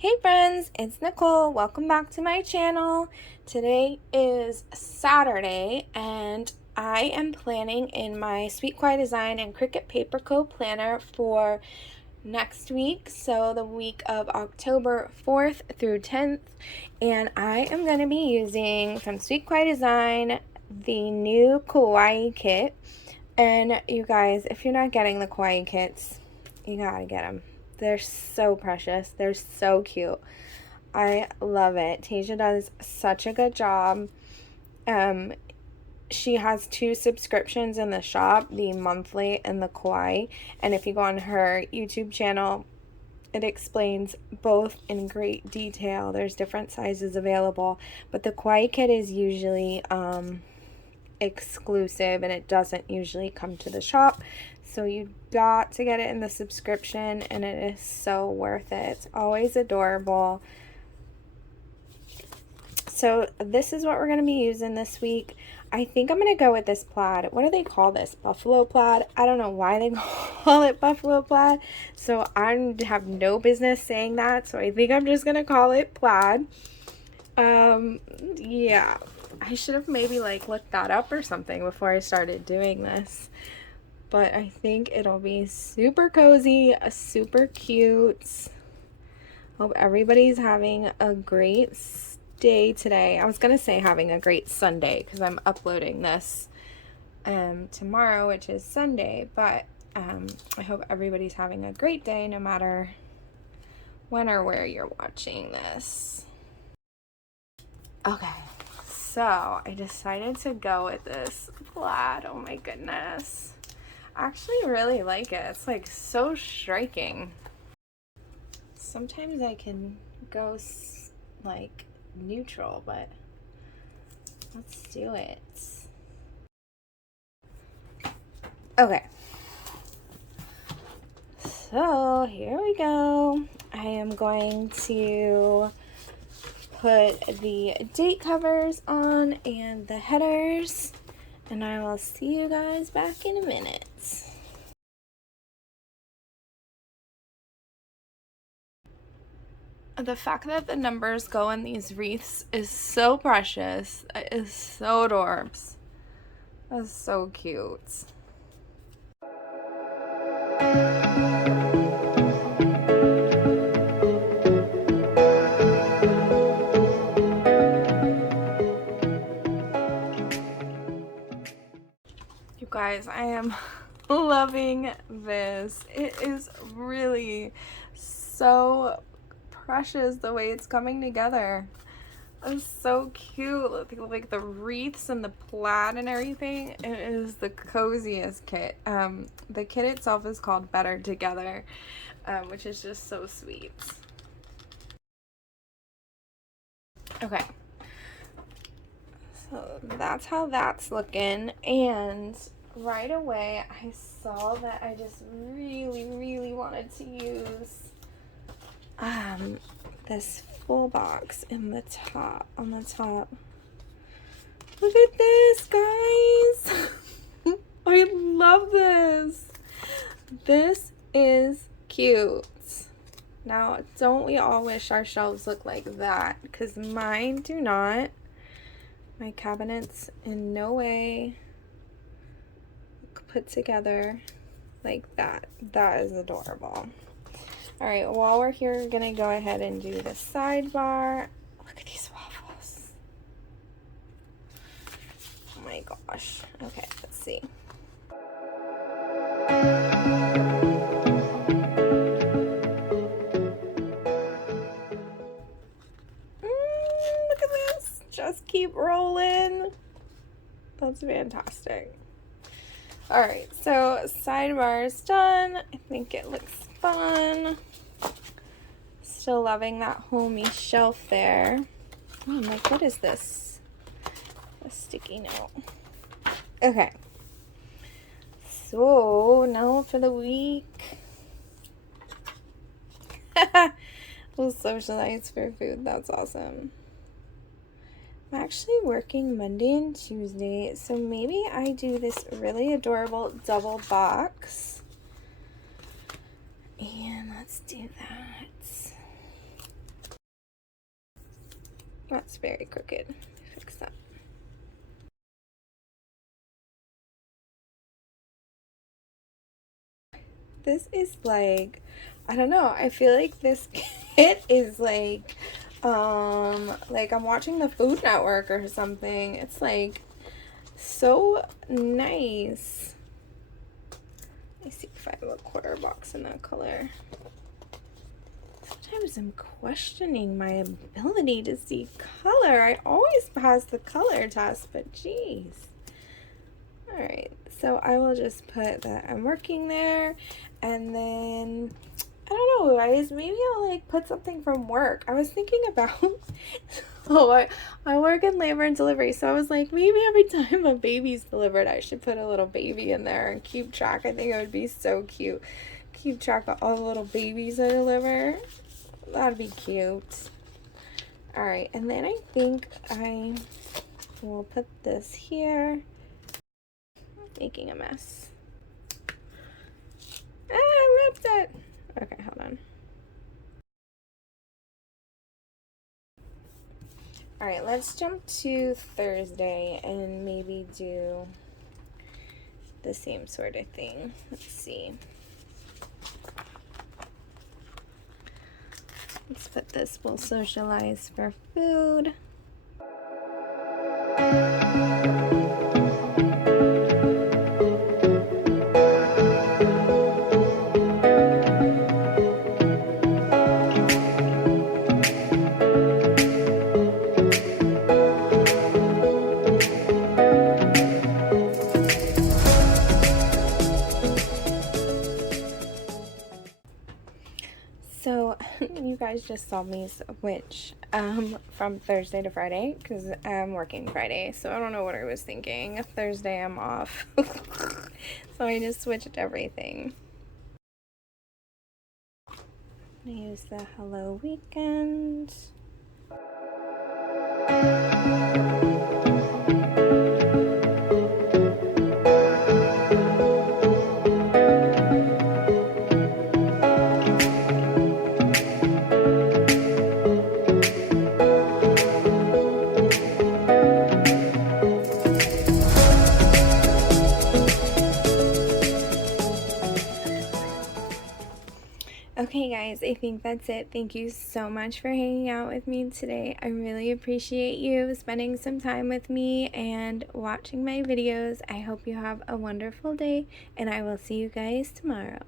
Hey friends, it's Nicole. Welcome back to my channel. Today is Saturday and I am planning in my Sweet Kawaii Design and Cricut Paper Co planner for next week, so the week of October 4th through 10th, and I am going to be using from Sweet Kawaii Design the new Kawaii kit. And you guys, if you're not getting the Kawaii kits, you gotta get them. They're so precious. They're so cute. I love it. Tasia does such a good job. She has two subscriptions in the shop, the monthly and the Kawaii. And if you go on her YouTube channel, it explains both in great detail. There's different sizes available, but the Kawaii kit is usually exclusive and it doesn't usually come to the shop, so you got to get it in the subscription, and it is so worth it. It's always adorable. So this is what we're going to be using this week. I think I'm going to go with this plaid. What do they call this? Buffalo plaid? I don't know why they call it buffalo plaid, so I have no business saying that, so I think I'm just going to call it plaid. Yeah, I should have maybe like looked that up or something before I started doing this, but I think it'll be super cozy, super cute. Hope everybody's having a great day today. I was gonna say having a great Sunday because I'm uploading this tomorrow, which is Sunday, but I hope everybody's having a great day no matter when or where you're watching this. Okay, so I decided to go with this plaid. Oh my goodness. I actually really like it. It's like so striking. Sometimes I can go like neutral, but let's do it. Okay. So here we go. I am going to put the date covers on and the headers, and I will see you guys back in a minute. The fact that the numbers go in these wreaths is so precious. It is so adorbs. That's so cute. You guys, I am loving this. It is really so precious the way it's coming together. It's so cute. Like the wreaths and the plaid and everything. It is the coziest kit. The kit itself is called Better Together, which is just so sweet. Okay. So that's how that's looking, and right away I saw that I just really wanted to use this full box in the top, on the top. Look at this, guys. I love this. This is cute. Now, don't we all wish our shelves look like that? Because mine do not. My cabinets in no way put together like that. That is adorable. Alright, while we're here, we're gonna go ahead and do the sidebar. Look at these waffles. Oh my gosh. Okay, let's see. Look at this. Just keep rolling. That's fantastic. Alright, so sidebar is done. I think it looks fun. Still loving that homey shelf there. Oh, I'm like, what is this? A sticky note. Okay. So, now for the week. We'll socialize for food. That's awesome. I'm actually working Monday and Tuesday, so maybe I do this really adorable double box. And let's do that. That's very crooked. Fix that. This is like, I don't know, I feel like this kit is like I'm watching the Food Network or something. It's like so nice. Let me see if I have a quarter box in that color. Sometimes I'm questioning my ability to see color. I always pass the color test, but geez. Alright, so I will just put that I'm working there, and then I don't know, guys, maybe I'll like put something from work. I was thinking about I work in labor and delivery, so I was like, maybe every time a baby's delivered I should put a little baby in there and keep track. I think it would be so cute. Keep track of all the little babies I deliver. That'd be cute. Alright, and then I think I will put this here. Making a mess. I ripped it. Okay, hold on. Alright, let's jump to Thursday and maybe do the same sort of thing. Let's see. Let's put this, we'll socialize for food. So you guys just saw me switch from Thursday to Friday because I'm working Friday, so I don't know what I was thinking. Thursday I'm off. So I just switched everything. I use the Hello Weekend. Okay guys, I think that's it. Thank you so much for hanging out with me today. I really appreciate you spending some time with me and watching my videos. I hope you have a wonderful day, and I will see you guys tomorrow.